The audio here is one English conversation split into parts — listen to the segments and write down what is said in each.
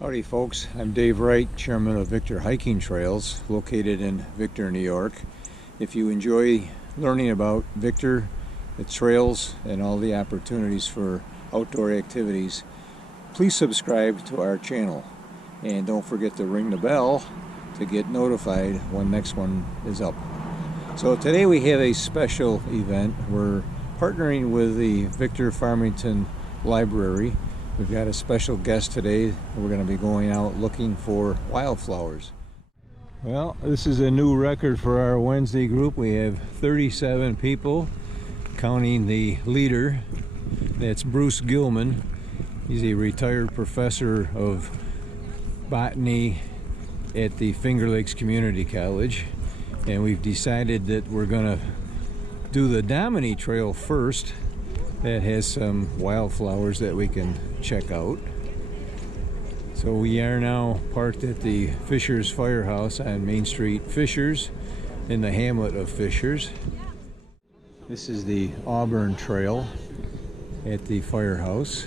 Howdy folks, I'm Dave Wright, Chairman of Victor Hiking Trails, located in Victor, New York. If you enjoy learning about Victor, the trails, and all the opportunities for outdoor activities, please subscribe to our channel. And don't forget to ring the bell to get notified when next one is up. So today we have a special event. We're partnering with the Victor Farmington Library. We've got a special guest today. We're going to be going out looking for wildflowers. Well, this is a new record for our Wednesday group. We have 37 people, counting the leader. That's Bruce Gilman. He's a retired professor of botany at the Finger Lakes Community College. And we've decided that we're going to do the Domine Trail first. That has some wildflowers that we can check out. So we are now parked at the Fishers Firehouse on Main Street, Fishers, in the hamlet of Fishers. This is the Auburn Trail at the firehouse.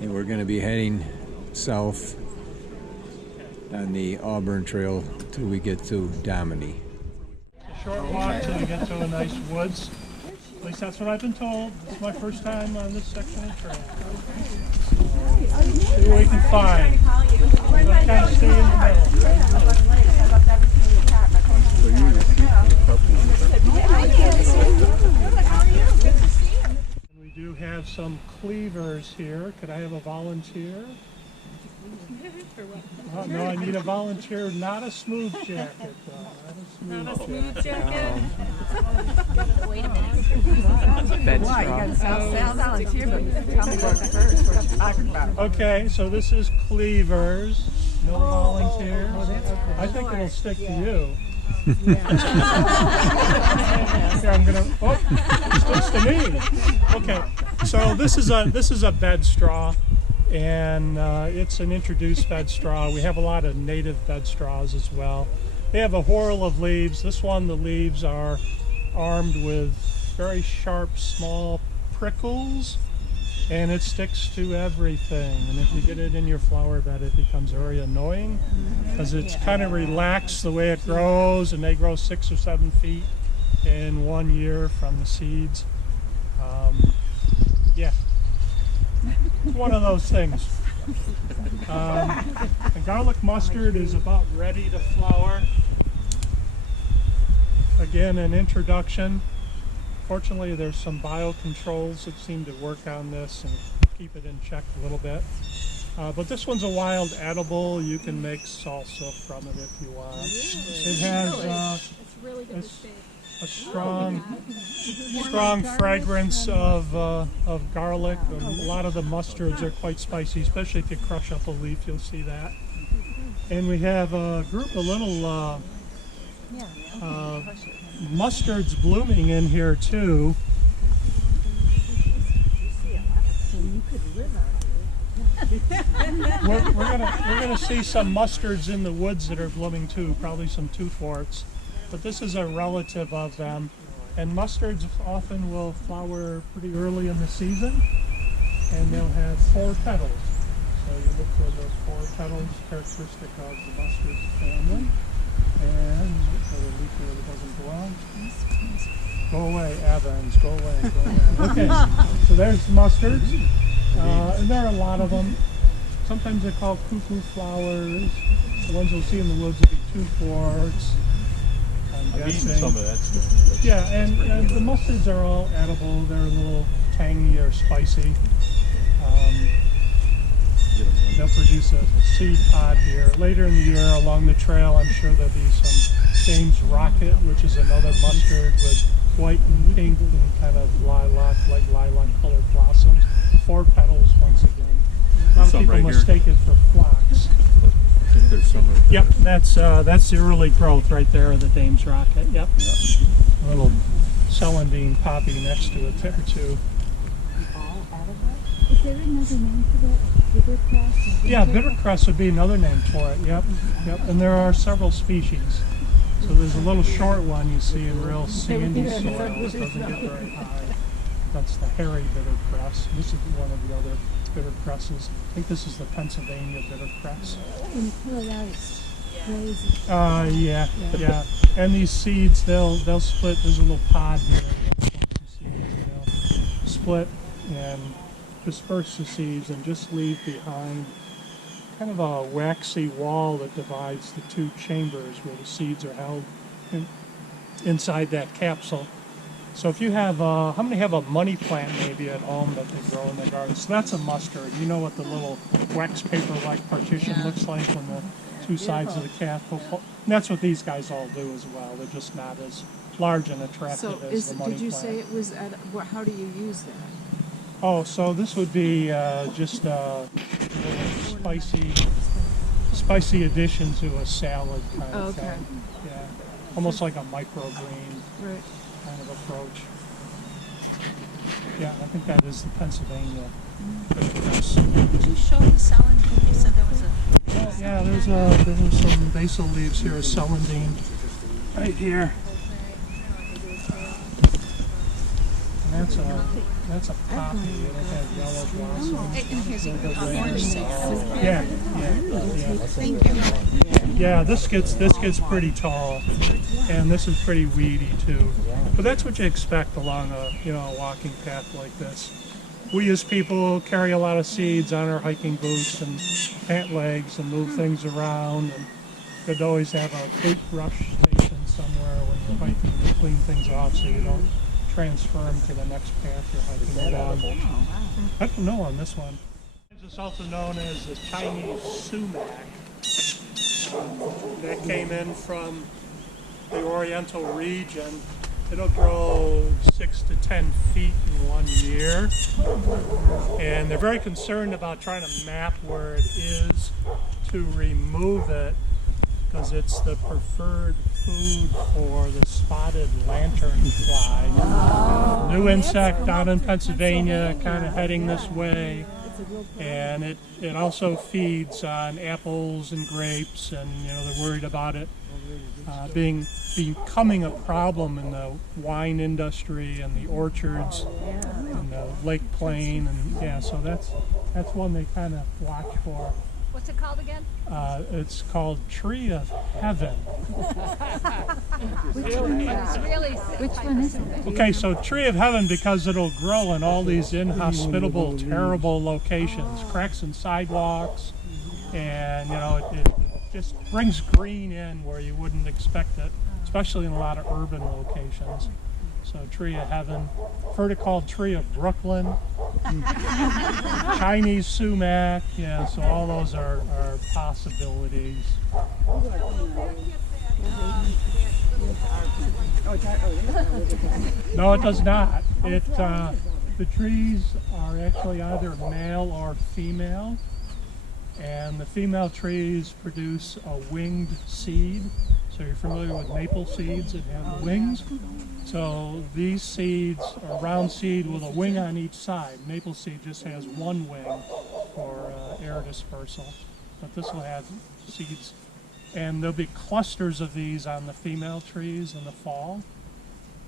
And we're going to be heading south on the Auburn Trail till we get to Domine. Short walk till you get to a nice woods. At least that's what I've been told. It's my first time on this section of trail. See what we can find. We'll kind of stay in the middle. We do have some cleavers here. Could I have a volunteer? Oh, no, I need a volunteer, not a smooth jacket, though. Not a smooth jacket. Wait a minute. Why? You got to sound volunteer, but tell me what first. What you're talking about. Okay, so this is cleavers. No volunteers. I think it'll stick to you. Here, I'm gonna. Oh, it sticks to me. Okay, so this is a bed straw. And it's an introduced bed straw. We have a lot of native bed straws as well. They have a whorl of leaves. This one, the leaves are armed with very sharp, small prickles, and it sticks to everything. And if you get it in your flower bed, it becomes very annoying because it's kind of relaxed the way it grows, and they grow 6 or 7 feet in 1 year from the seeds. Yeah. It's one of those things. The garlic mustard is about ready to flower. Again, an introduction. Fortunately, there's some biocontrols that seem to work on this and keep it in check a little bit. But this one's a wild edible. You can make salsa from it if you want. It has a strong fragrance of garlic. A lot of the mustards are quite spicy, especially if you crush up a leaf, you'll see that. And we have a little mustards blooming in here too. We're gonna see some mustards in the woods that are blooming too, probably some toothworts. But this is a relative of them, and mustards often will flower pretty early in the season, and they'll have 4 petals. So you look for the 4 petals, characteristic of the mustard family. And the leaf here that doesn't belong. Go away, Evans. Go away. Go away. Okay, so there's the mustards, and there are a lot of them. Sometimes they're called cuckoo flowers. The ones you'll see in the woods will be toothworts. I've eaten some of that stuff. Yeah, and the mustards are all edible. They're a little tangy or spicy. They'll produce a seed pod here. Later in the year along the trail, I'm sure there'll be some James Rocket, which is another mustard with white and pink and kind of lilac colored blossoms. 4 petals once again. A lot of people mistake it for phlox. Yep, that's the early growth right there of the Dame's Rocket. Yep. A little celandine poppy next to it there too. Is there another name for that? Bittercress? Yeah, bittercress would be another name for it. Yep. And there are several species. So there's a little short one you see in real sandy soil. It doesn't get very high. That's the hairy bitter cress. This is one of the other bitter cresses. I think this is the Pennsylvania bitter cress. When you pull it out, it's crazy. Yeah. And these seeds, they'll split. There's a little pod here. They'll split and disperse the seeds and just leave behind kind of a waxy wall that divides the two chambers where the seeds are held inside that capsule. So if you have, how many have a money plant maybe at home that they grow in their garden? So that's a mustard. You know what the little wax paper-like partition looks like when the two sides of the capsule. And that's what these guys all do as well. They're just not as large and attractive as the money plant. Did you say it was at, how do you use that? Oh, so this would be just a little spicy addition to a salad kind of thing. Yeah, almost like a microgreen kind of approach. Yeah, I think that is the Pennsylvania. Did you show the celandine? You said there was a... Yeah, there's some basil leaves here, celandine, right here. And that's a poppy. It'll have yellow blossoms. And here's a orange sage. Yeah. Thank you. Yeah, this gets pretty tall, and this is pretty weedy too. But that's what you expect along a walking path like this. We as people carry a lot of seeds on our hiking boots and pant legs and move things around, and could always have a boot brush station somewhere when you're hiking to clean things off so you don't transfer them to the next path you're hiking down. I don't know on this one. It's also known as the Chinese sumac. That came in from the Oriental region. It'll grow 6 to 10 feet in 1 year. And they're very concerned about trying to map where it is to remove it because it's the preferred food for the spotted lanternfly. New insect down in Pennsylvania, kind of heading this way. And it also feeds on apples and grapes, and they're worried about it becoming a problem in the wine industry and the orchards and the Lake Plain, and so that's one they kind of watch for. What's it called again? It's called Tree of Heaven. Which one is it? Okay, so Tree of Heaven because it'll grow in all these inhospitable, terrible locations, cracks in sidewalks, and it just brings green in where you wouldn't expect it, especially in a lot of urban locations. So Tree of Heaven. I've heard it called Tree of Brooklyn. Chinese sumac. Yeah, so all those are possibilities. No, it does not. The trees are actually either male or female. And the female trees produce a winged seed. So you're familiar with maple seeds that have wings? So these seeds are a round seed with a wing on each side. Maple seed just has one wing for air dispersal. But this will have seeds. And there'll be clusters of these on the female trees in the fall.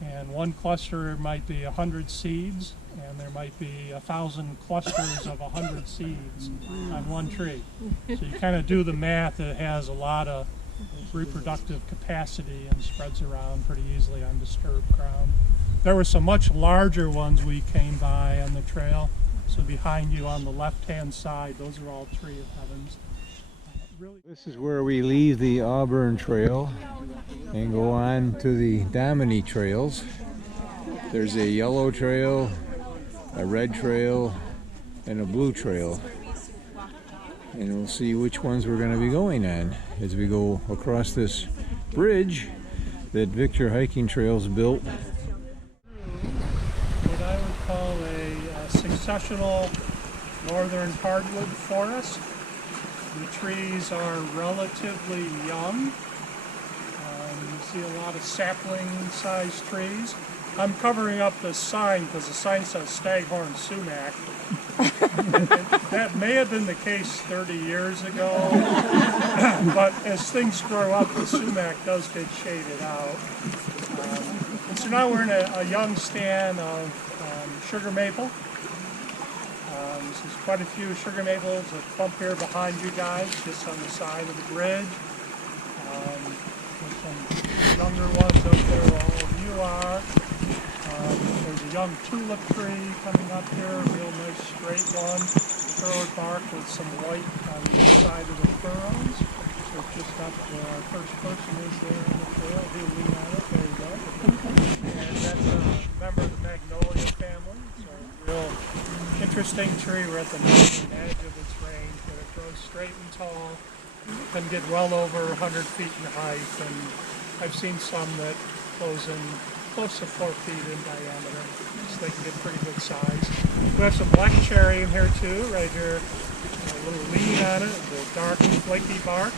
And one cluster might be 100 seeds, and there might be 1,000 clusters of 100 seeds on one tree. So you kind of do the math. It has a lot of reproductive capacity and spreads around pretty easily on disturbed ground. There were some much larger ones we came by on the trail. So behind you on the left-hand side, those are all Tree of Heavens. This is where we leave the Auburn Trail and go on to the Domine Trails. There's a yellow trail, a red trail, and a blue trail. And we'll see which ones we're going to be going on as we go across this bridge that Victor Hiking Trails built. What I would call a successional northern hardwood forest. The trees are relatively young. You see a lot of sapling-sized trees. I'm covering up the sign because the sign says staghorn sumac. That may have been the case 30 years ago, but as things grow up, the sumac does get shaded out. And so now we're in a young stand of sugar maple. There's quite a few sugar maples that bump here behind you guys, just on the side of the bridge. There's some younger ones up there where all of you are. There's a young tulip tree coming up here, a real nice straight one, furrowed bark with some white on the inside of the furrows. So just up where our first person is there on the trail. He'll lean on it. There you go. And that's a member of the magnolia family. So real interesting tree. We're at the northern edge of its range, but it grows straight and tall. Can get well over 100 feet in height, and I've seen some that close to 4 feet in diameter, so they can get pretty good size. We have some black cherry in here too, right here. A little lean on it, the dark flaky bark.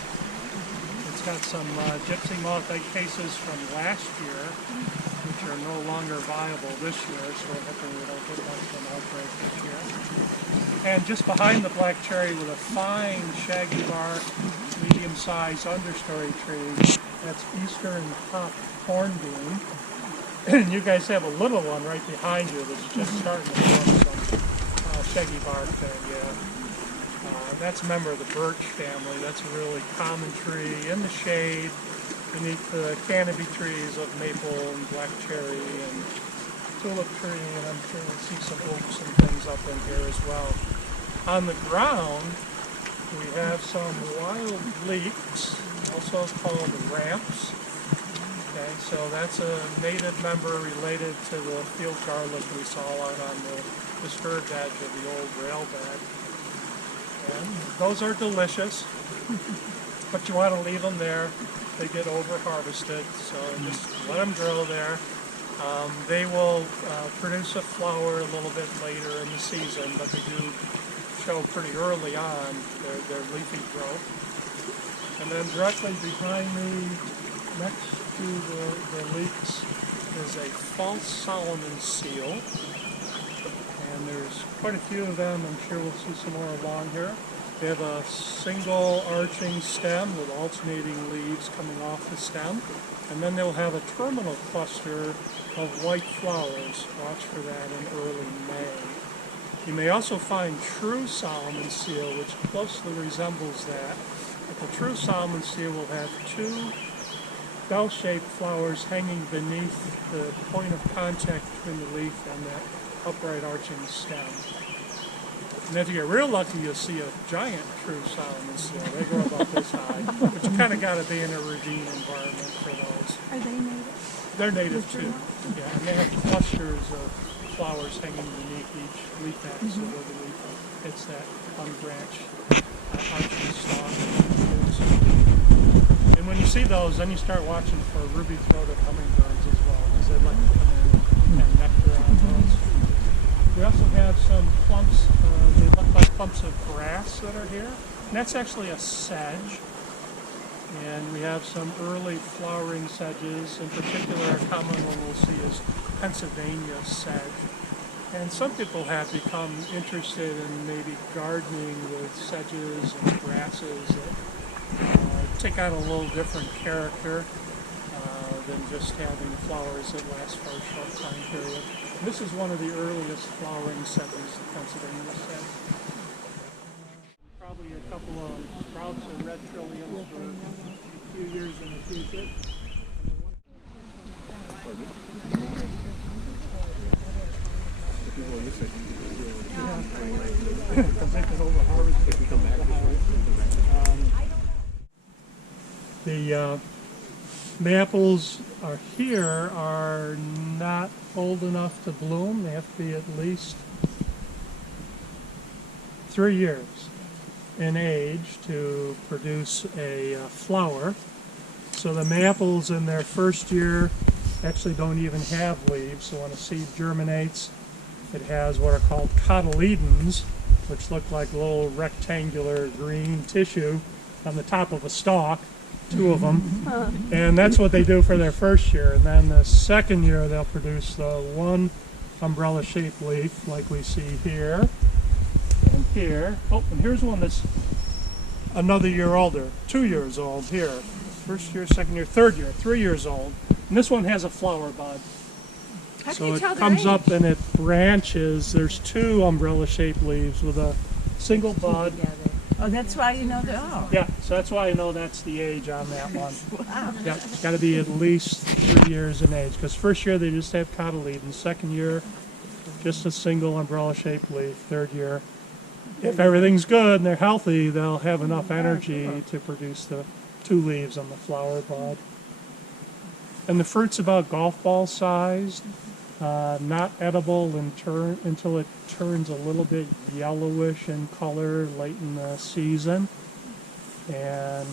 It's got some gypsy moth egg cases from last year, which are no longer viable this year, so we're hoping we don't get much of an outbreak this year. And just behind the black cherry with a fine shaggy bark, medium-sized understory tree, that's eastern hop hornbeam. And you guys have a little one right behind you that's just starting to form some shaggy bark there, yeah. That's a member of the birch family. That's a really common tree in the shade beneath the canopy trees of maple and black cherry and tulip tree, and I'm sure we'll see some oaks and things up in here as well. On the ground, we have some wild leeks, also called ramps. Okay, so that's a native member related to the field garlic we saw out on the disturbed edge of the old rail bed. And those are delicious, but you want to leave them there. They get over-harvested, so just let them grow there. They will produce a flower a little bit later in the season, but they do show pretty early on their leafy growth. And then directly behind me, next to the leeks, is a false Solomon seal. And there's quite a few of them. I'm sure we'll see some more along here. They have a single arching stem with alternating leaves coming off the stem. And then they'll have a terminal cluster of white flowers. Watch for that in early May. You may also find true Solomon seal, which closely resembles that. But the true Solomon seal will have two bell-shaped flowers hanging beneath the point of contact between the leaf and that upright arching stem. And if you get real lucky, you'll see a giant true Solomon seal. They grow about this high, but you kind of got to be in a ravine environment for those. Are they native? They're native too. Yeah, and they have clusters of flowers hanging beneath each leaf axis of the leaf. It's that unbranched arching stalk. And when you see those, then you start watching for ruby-throated hummingbirds as well, because they like to come in and nectar on those. We also have some clumps, they look like clumps of grass that are here. And that's actually a sedge. And we have some early flowering sedges. In particular, a common one we'll see is Pennsylvania sedge. And some people have become interested in maybe gardening with sedges and grasses that take on a little different character than just having flowers that last for a short time period. And this is one of the earliest flowering sedges, the Pennsylvania sedge. Probably a couple of sprouts of red trilliums for a few years in the future. The maples are not old enough to bloom. They have to be at least 3 years in age to produce a flower. So the maples in their first year actually don't even have leaves. So when a seed germinates, it has what are called cotyledons, which look like little rectangular green tissue on the top of a stalk, 2 of them. And that's what they do for their first year. And then the second year they'll produce the one umbrella-shaped leaf like we see here and here. Oh, and here's one that's another year older, 2 years old here. First year, second year, third year, 3 years old. And this one has a flower bud. How So can you it tell their comes age? up and it branches. There's 2 umbrella-shaped leaves with a single bud. Oh, that's why you know that. Oh. Yeah, so that's why I know that's the age on that one. Wow. Yeah, it's got to be at least 3 years in age. Because first year they just have cotyledons. Second year, just a single umbrella-shaped leaf. Third year, if everything's good and they're healthy, they'll have enough energy to produce the 2 leaves on the flower bud. And the fruit's about golf ball sized, not edible until it turns a little bit yellowish in color late in the season. And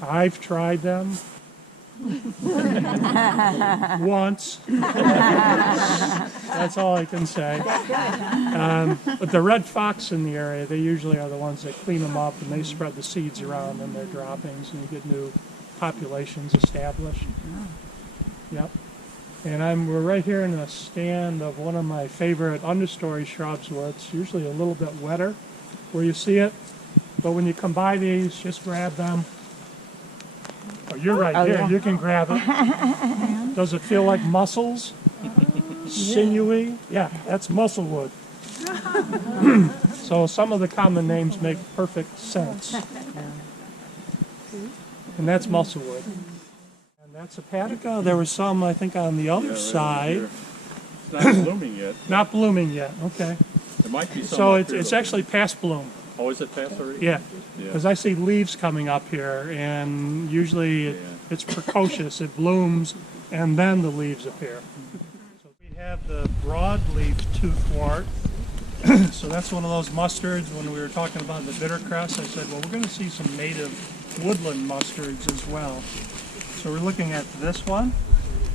I've tried them once. That's all I can say. But the red fox in the area, they usually are the ones that clean them up and they spread the seeds around in their droppings and you get new populations established. Yep. And we're right here in a stand of one of my favorite understory shrubs where it's usually a little bit wetter where you see it. But when you come by these, just grab them. Oh, you're right here. You can grab it. Does it feel like mussels? Sinewy? Yeah, that's musclewood. So some of the common names make perfect sense. And that's musclewood. And that's hepatica. There was some, I think, on the other side. It's not blooming yet. Not blooming yet. Okay. There might be some. So up here, it's though. actually past bloom. Oh, is it past already? Yeah. Yeah. Because I see leaves coming up here, and usually it's precocious. It blooms, and then the leaves appear. So we have the broadleaf toothwort. So that's one of those mustards. When we were talking about the bittercress, I said, well, we're going to see some native woodland mustards as well. So we're looking at this one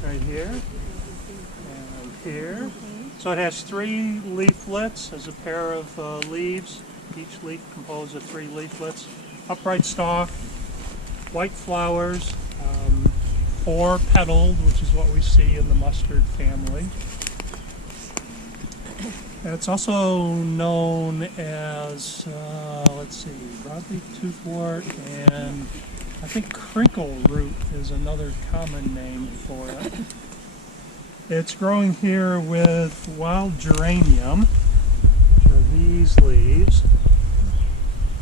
right here and here. So it has 3 leaflets as a pair of leaves. Each leaf composed of 3 leaflets. Upright stalk, white flowers, 4 petaled, which is what we see in the mustard family. And it's also known as, let's see, broadleaf toothwort, and I think crinkle root is another common name for it. It's growing here with wild geranium, which are these leaves.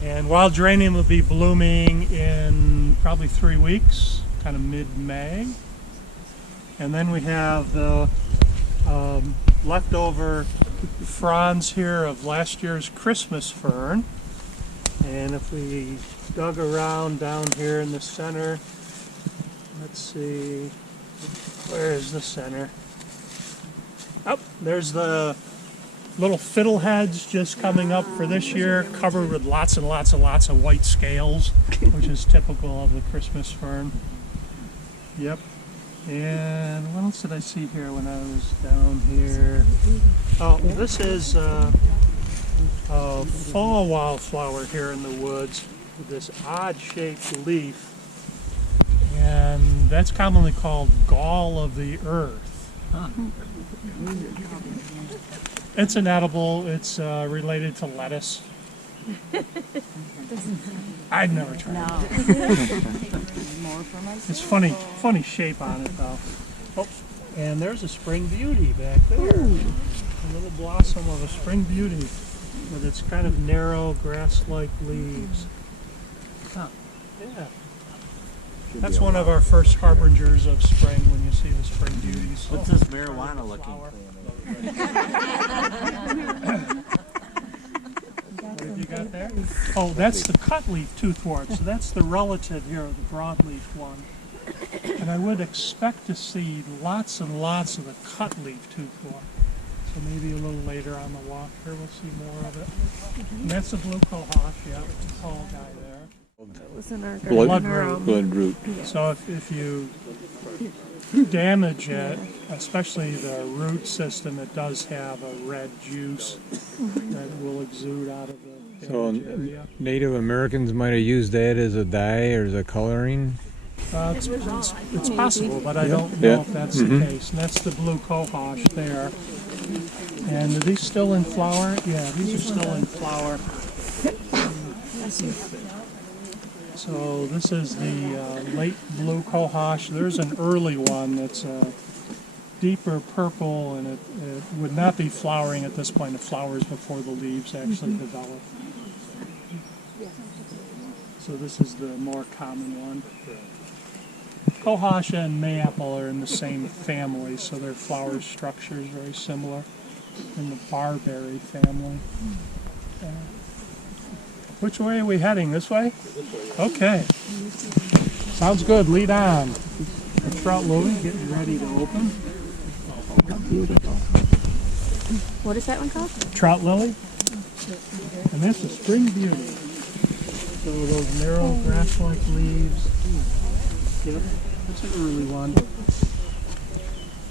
And wild geranium will be blooming in probably 3 weeks, kind of mid-May. And then we have the leftover fronds here of last year's Christmas fern. And if we dug around down here in the center, let's see, where is the center? Oh, there's the little fiddleheads just coming up for this year, covered with lots and lots and lots of white scales, which is typical of the Christmas fern. Yep. And what else did I see here when I was down here? Oh, this is a fall wildflower here in the woods with this odd-shaped leaf. And that's commonly called gall of the earth. It's an edible. It's related to lettuce. I've never tried it. It's funny shape on it though. Oh, and there's a spring beauty back there. A little blossom of a spring beauty with its kind of narrow grass-like leaves. Huh. Yeah. That's one of our first harbingers of spring when you see the spring beauties. What's this marijuana looking? What have you got there? Oh, that's the cutleaf toothwort. So that's the relative here of the broadleaf one. And I would expect to see lots and lots of the cutleaf toothwort. So maybe a little later on the walk here we'll see more of it. And that's the blue cohosh, yeah, the tall guy there. Blood root. So if you damage it, especially the root system, it does have a red juice that will exude out of the So damaged area. Native Americans might have used that as a dye or as a coloring. It's possible, but I don't know if that's the case. And that's the blue cohosh there. And are these still in flower? Yeah, these are still in flower. So this is the late blue cohosh. There's an early one that's deeper purple, and it would not be flowering at this point. It flowers before the leaves actually develop. So this is the more common one. Cohasha and mayapple are in the same family, so their flower structure is very similar. In the barberry family. Which way are we heading? This way? Okay. Sounds good. Lead on. The trout lily getting ready to open. Beautiful. What is that one called? Trout lily. And that's a spring beauty. So those narrow grass-like leaves. Yep, that's an early one.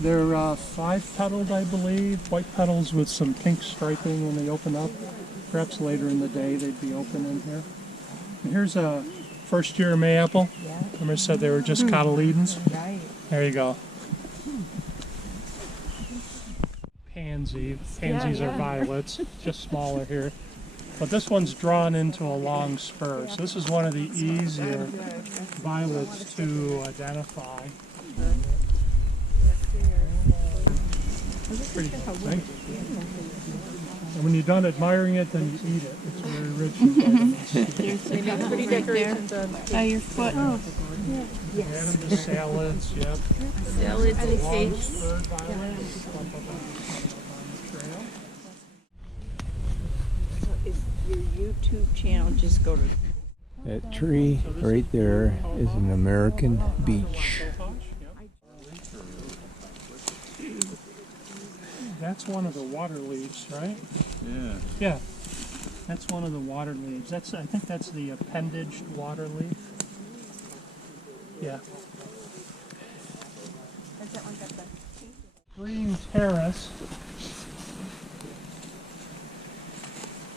They're 5-petaled, I believe. White petals with some pink striping when they open up. Perhaps later in the day they'd be open in here. And here's a first-year mayapple. Yeah. Remember I said they were just cotyledons? Right. There you go. Pansy. Pansies are violets, just smaller here. But this one's drawn into a long spur. So this is one of the easier violets to identify. Pretty thing. And when you're done admiring it, then you eat it. It's very rich in vitamins. Pretty decorations on your foot. Oh. Add them to salads, yep. Salads and Long cakes. spurred violets. Bump up on the trail. Is your YouTube channel just go to That tree right there is an American beech. That's one of the water leaves, right? Yeah. Yeah. That's one of the water leaves. I think that's the appendaged water leaf. Yeah. Green terrace.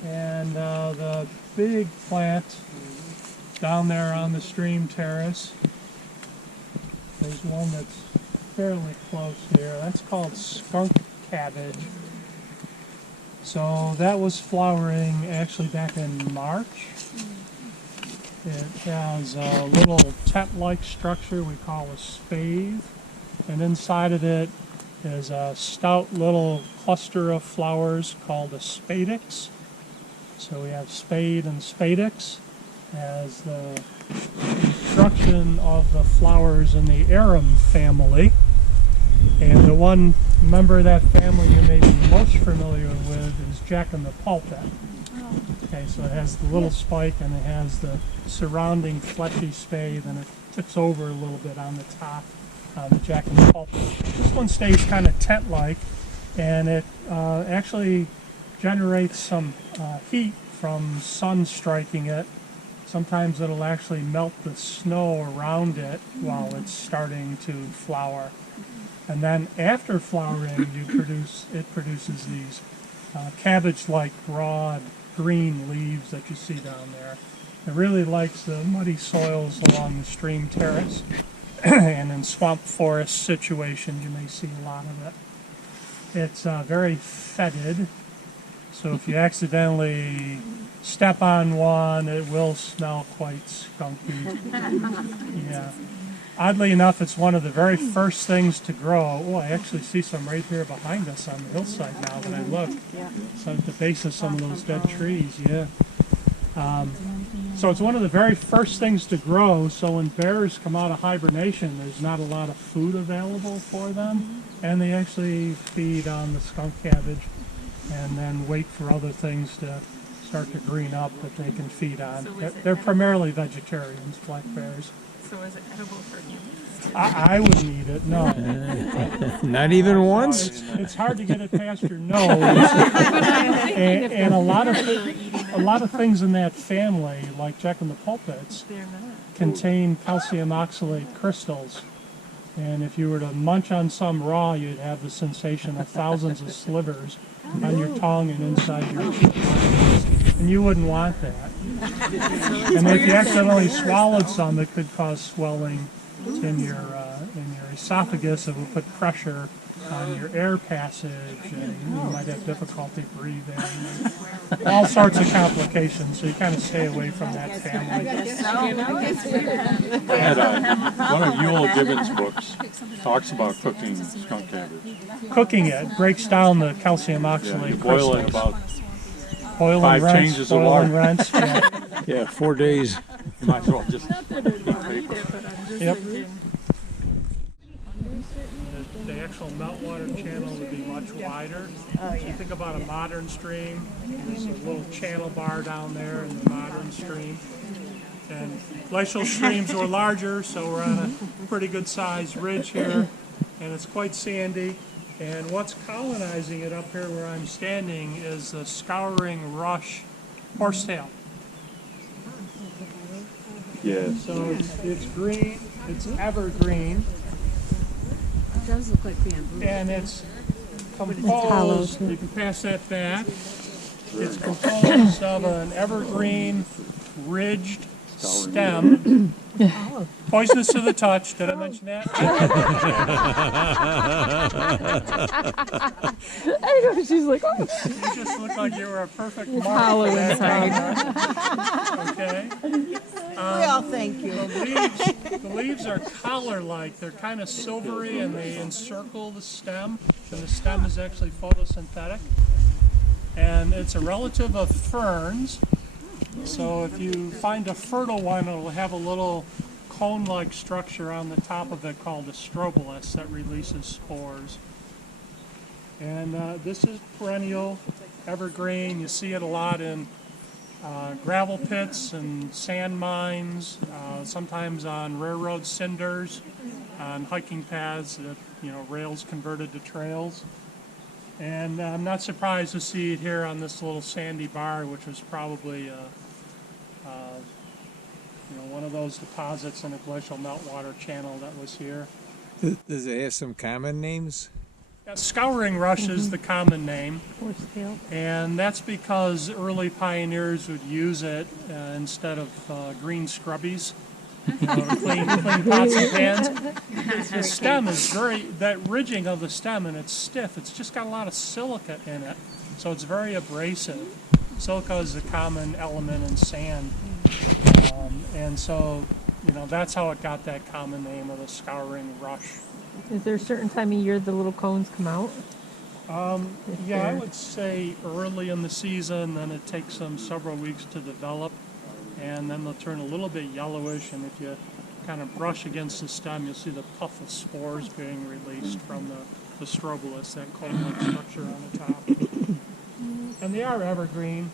And the big plant down there on the stream terrace. There's one that's fairly close here. That's called skunk cabbage. So that was flowering actually back in March. It has a little tent-like structure we call a spathe, and inside of it is a stout little cluster of flowers called a spadix. So we have spade and spadix as the construction of the flowers in the arum family. And the one member of that family you may be most familiar with is jack-in-the-pulpit. Okay, so it has the little spike and it has the surrounding fleshy spathe, and it tips over a little bit on the top, the jack-in-the-pulpit. This one stays kind of tent-like, and it actually generates some heat from sun striking it. Sometimes it'll actually melt the snow around it while it's starting to flower. And then after flowering, it produces these cabbage-like broad green leaves that you see down there. It really likes the muddy soils along the stream terrace, and in swamp forest situations you may see a lot of it. It's very fetid, so if you accidentally step on one, it will smell quite skunky. Yeah. Oddly enough, it's one of the very first things to grow. Oh, I actually see some right here behind us on the hillside now that I look. So at the base of some of those dead trees, yeah. So it's one of the very first things to grow, so when bears come out of hibernation, there's not a lot of food available for them, and they actually feed on the skunk cabbage and then wait for other things to start to green up that they can feed on. They're primarily vegetarians, black bears. So is it edible for humans? I wouldn't eat it, no. Not even once? It's hard to get it past your nose. and a lot of things in that family, like jack-in-the-pulpits, contain calcium oxalate crystals. And if you were to munch on some raw, you'd have the sensation of thousands of slivers on your tongue and inside your teeth. And you wouldn't want that. And if you accidentally swallowed some, it could cause swelling in your esophagus. It would put pressure on your air passage, and you might have difficulty breathing, and all sorts of complications, so you kind of stay away from that family. One of Ewell Gibbons' books talks about cooking skunk cabbage. Cooking it breaks down the calcium oxalate You boil it crystals. about Boil and 5 rinse, changes of boil and water. rinse, yeah. Yeah, 4 days. You might as well just eat paper. Yep. The actual meltwater channel would be much wider. So you think about a modern stream, there's a little channel bar down there in the modern stream. And glacial streams were larger, so we're on a pretty good sized ridge here, and it's quite sandy. And what's colonizing it up here where I'm standing is the scouring rush horsetail. Yes. So it's green, it's evergreen, It does look like bamboo. and it's composed, you can pass that back, it's composed of an evergreen ridged stem, poisonous to the touch, did I mention that? I know, she's like, oh. You just look like you were a perfect mark hollow for that inside. okay? Well, thank you. The leaves are collar-like. They're kind of silvery, and they encircle the stem. And the stem is actually photosynthetic. And it's a relative of ferns. So if you find a fertile one, it'll have a little cone-like structure on the top of it called a strobolus that releases spores. And this is perennial, evergreen. You see it a lot in gravel pits and sand mines, sometimes on railroad cinders, on hiking paths that, rails converted to trails. And I'm not surprised to see it here on this little sandy bar, which was probably one of those deposits in a glacial meltwater channel that was here. Does it have some common names? Yeah, scouring rush is the common name. Horsetail. And that's because early pioneers would use it instead of green scrubbies, to clean pots and pans. The stem is that ridging of the stem, and it's stiff. It's just got a lot of silica in it, so it's very abrasive. Silica is a common element in sand. And so, that's how it got that common name of the scouring rush. Is there a certain time of year the little cones come out? Yeah, I would say early in the season, then it takes them several weeks to develop, and then they'll turn a little bit yellowish, and if you kind of brush against the stem, you'll see the puff of spores being released from the strobolus, that cone-like structure on the top. And they are evergreen.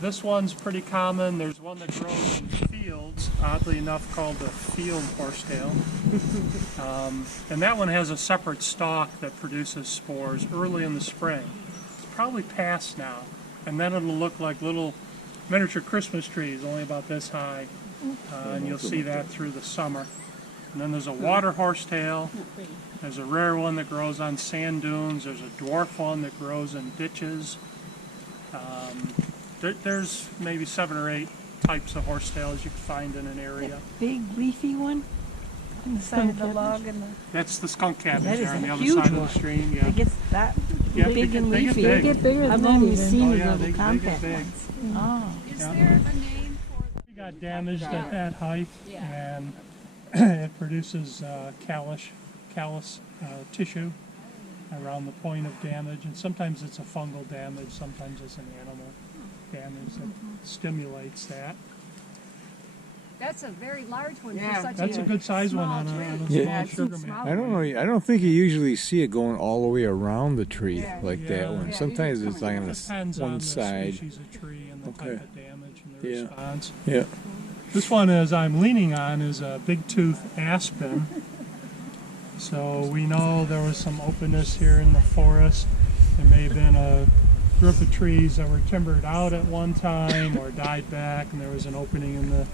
This one's pretty common. There's one that grows in fields, oddly enough called the field horsetail. And that one has a separate stalk that produces spores early in the spring. It's probably past now. And then it'll look like little miniature Christmas trees, only about this high. And you'll see that through the summer. And then there's a water horsetail. There's a rare one that grows on sand dunes. There's a dwarf one that grows in ditches. There's maybe 7 or 8 types of horsetails you can find in an area. Big leafy one on the side of the log and That's the skunk cabbage That is there on a the other huge side of one. the stream. Yeah. it gets that Yeah, big they and get leafy. big. They get bigger than I've that only even. seen Oh, the yeah, little they get compact big. ones. Oh. Is Yeah. there a name for We got damaged at that height, Yeah. and it produces callus tissue around the point of damage, and sometimes it's a fungal damage, sometimes it's an animal damage that stimulates that. That's a very large one Yeah. for such That's a good sized one on a Yeah. small sugar maple. I don't know. I don't think you usually see it going all the way around the tree like Yeah. that one. Yeah, Sometimes it's like on Depends one on the side. species of tree and the Okay. type of damage and the Yeah. response. Yeah. This one, as I'm leaning on, is a big tooth aspen. So we know there was some openness here in the forest. There may have been a group of trees that were timbered out at one time or died back, and there was an opening in the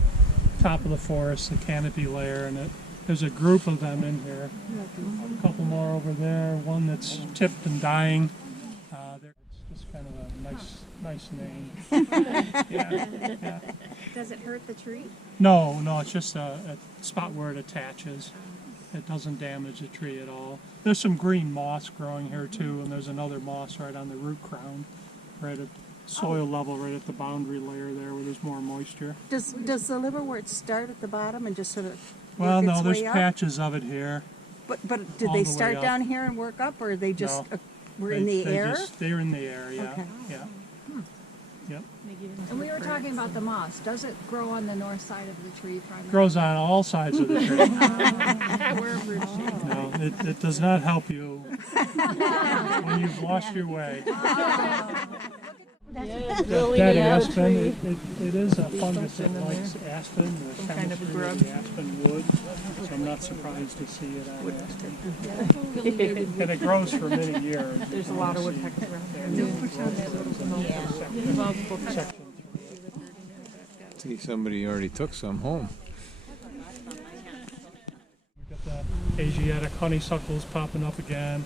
top of the forest, the canopy layer, and there's a group of them in here. A couple more over there, one that's tipped and dying. It's just kind of a nice name. Yeah. Does it hurt the tree? No, it's just a spot where it attaches. it doesn't damage the tree at all. There's some green moss growing here too, and there's another moss right on the root crown, right at soil level, right at the boundary layer there where there's more moisture. Does the liverwort start at the bottom and just sort of Well, work no, its there's way up? patches of it here. But did all they the way start up. down here and work up, or they just No. were in the air? They're in the air, yeah. Okay. Yeah. Yep. And we were talking about the moss. Does it grow on the north side of the tree primarily? Grows on all sides of the tree. Wherever it's shaped. No, it does not help you when you've lost your way. That aspen, it is a fungus that likes aspen, the chemistry of the aspen wood, so I'm not surprised to see it on aspen. And it grows for many years. There's a lot of woodpeckers around there. See, somebody already took some home. We've got the Asiatic honeysuckles popping up again.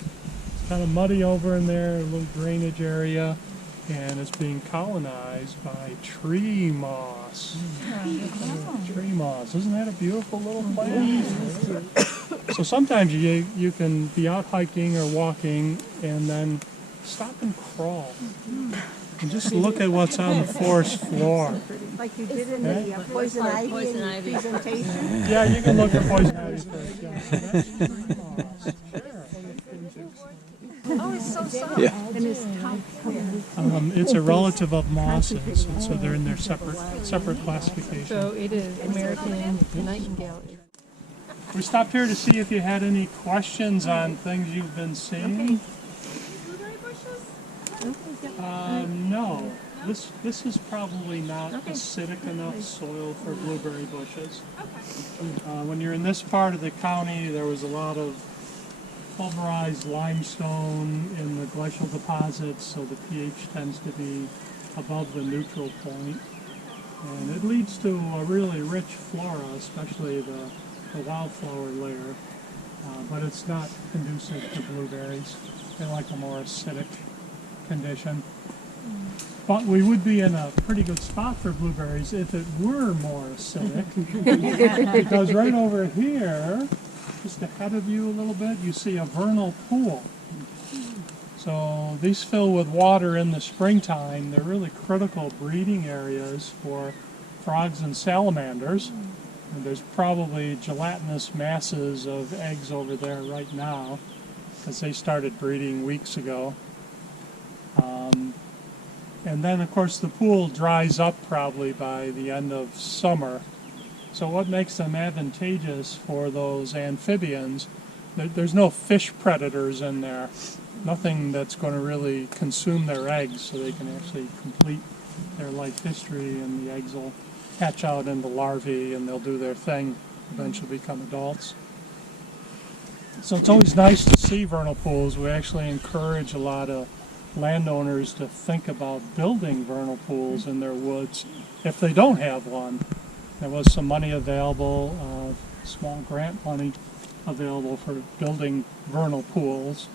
It's kind of muddy over in there, a little drainage area. And it's being colonized by tree moss. Tree moss. Isn't that a beautiful little plant? So sometimes you can be out hiking or walking and then stop and crawl. And just look at what's on the forest floor. Like you did in the poison ivy presentation? Yeah, you can look at poison ivy first. Yeah. So that's tree moss. Oh, it's so soft. Yeah. And it's It's a relative of mosses, and so they're in their separate classification. So it is American nightingale. We stopped here to see if you had any questions on things you've been seeing. No, this is probably not acidic enough soil for blueberry bushes. When you're in this part of the county, there was a lot of pulverized limestone in the glacial deposits, so the pH tends to be above the neutral point. And it leads to a really rich flora, especially the wildflower layer, but it's not conducive to blueberries. They like a more acidic condition. But we would be in a pretty good spot for blueberries if it were more acidic, because right over here, just ahead of you a little bit, you see a vernal pool. So these fill with water in the springtime. They're really critical breeding areas for frogs and salamanders. And there's probably gelatinous masses of eggs over there right now, because they started breeding weeks ago. And then, of course, the pool dries up probably by the end of summer. So what makes them advantageous for those amphibians, there's no fish predators in there, nothing that's going to really consume their eggs, so they can actually complete their life history, and the eggs will hatch out into larvae and they'll do their thing, eventually become adults. So it's always nice to see vernal pools. We actually encourage a lot of landowners to think about building vernal pools in their woods if they don't have one. There was some money available, small grant money available for building vernal pools,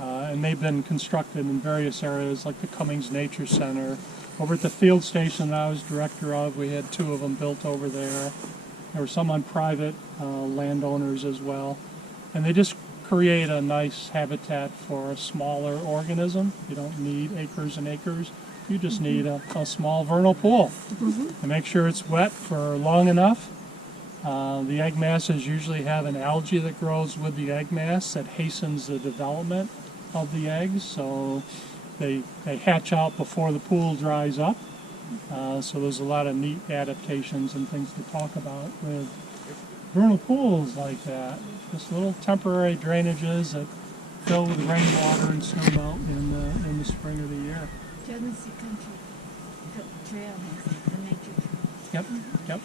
and they've been constructed in various areas like the Cummings Nature Center. Over at the field station that I was director of, we had 2 of them built over there. There were some on private landowners as well, and they just create a nice habitat for a smaller organism. You don't need acres and acres. You just need a small vernal pool. And make sure it's wet for long enough. The egg masses usually have an algae that grows with the egg mass that hastens the development of the eggs, so they hatch out before the pool dries up. So there's a lot of neat adaptations and things to talk about with vernal pools like that. Just little temporary drainages that fill with rainwater and snowmelt in the spring of the year. Genesee Country Trail has the nature trail. Yep.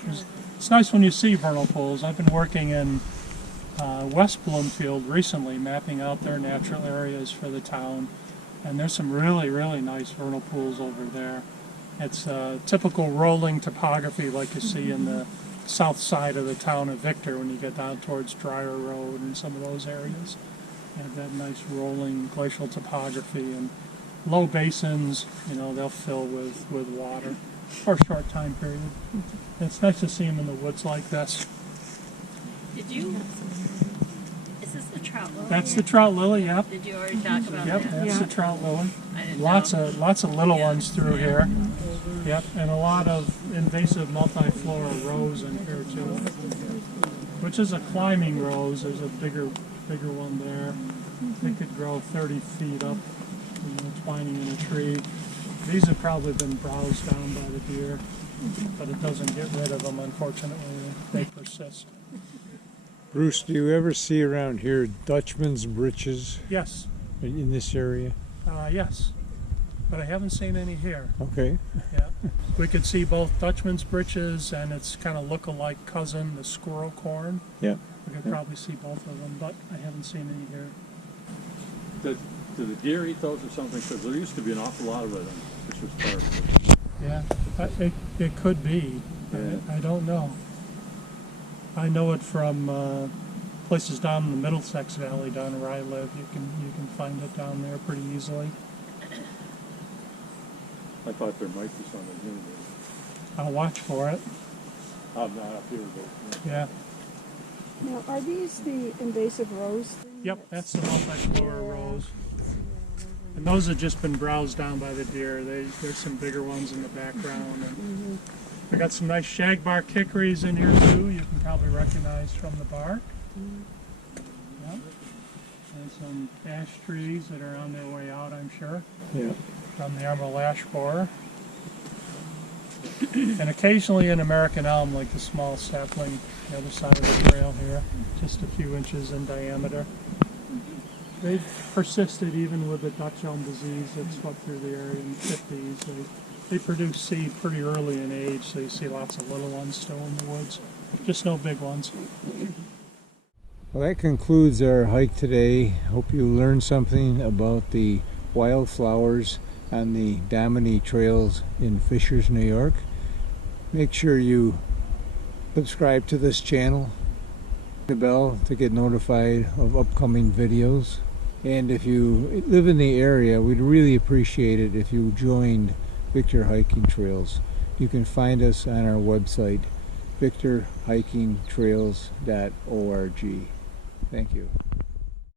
It's nice when you see vernal pools. I've been working in West Bloomfield recently, mapping out their natural areas for the town, and there's some really, really nice vernal pools over there. It's typical rolling topography like you see in the south side of the town of Victor when you get down towards Dryer Road and some of those areas. You have that nice rolling glacial topography, and low basins, they'll fill with water for a short time period. It's nice to see them in the woods like this. Did you trout lily? That's the trout lily, yep. Did you already talk about Yep, that? that's the trout lily. I didn't Lots know. of little ones through here. Yep, and a lot of invasive multiflora rose in here too, which is a climbing rose. There's a bigger one there. They could grow 30 feet up, twining in a tree. These have probably been browsed down by the deer, but it doesn't get rid of them, unfortunately. They persist. Bruce, do you ever see around here Dutchman's breeches Yes, in this area? yes, but I haven't seen any here. Okay. Yeah, we could see both Dutchman's breeches and its kind of look-alike cousin, the squirrel corn. Yeah. We could probably see both of them, but I haven't seen any here. Do the deer eat those or something? Because there used to be an awful lot of it, which was part of it. Yeah, it could be. Yeah. I don't know. I know it from places down in the Middlesex Valley, down where I live. You can find it down there pretty easily. I thought there might be something new there. I'll watch for it. I'm not up here, but Yeah. Now, are these the invasive rose thing? Yep, that's the multiflora rose. And those have just been browsed down by the deer. There's some bigger ones in the background. And I got some nice shagbark hickories in here too. You can probably recognize from the bark. Yep. And some ash trees that are on their way out, I'm sure, Yeah. from the emerald ash borer. And occasionally an American elm, like the small sapling the other side of the trail here, just a few inches in diameter. They've persisted even with the Dutch elm disease that swept through the area in the 50s. They produce seed pretty early in age, so you see lots of little ones still in the woods, just no big ones. Well, that concludes our hike today. Hope you learned something about the wildflowers on the Domine Trails in Fishers, New York. Make sure you subscribe to this channel, the bell to get notified of upcoming videos. And if you live in the area, we'd really appreciate it if you joined Victor Hiking Trails. You can find us on our website, victorhikingtrails.org. Thank you.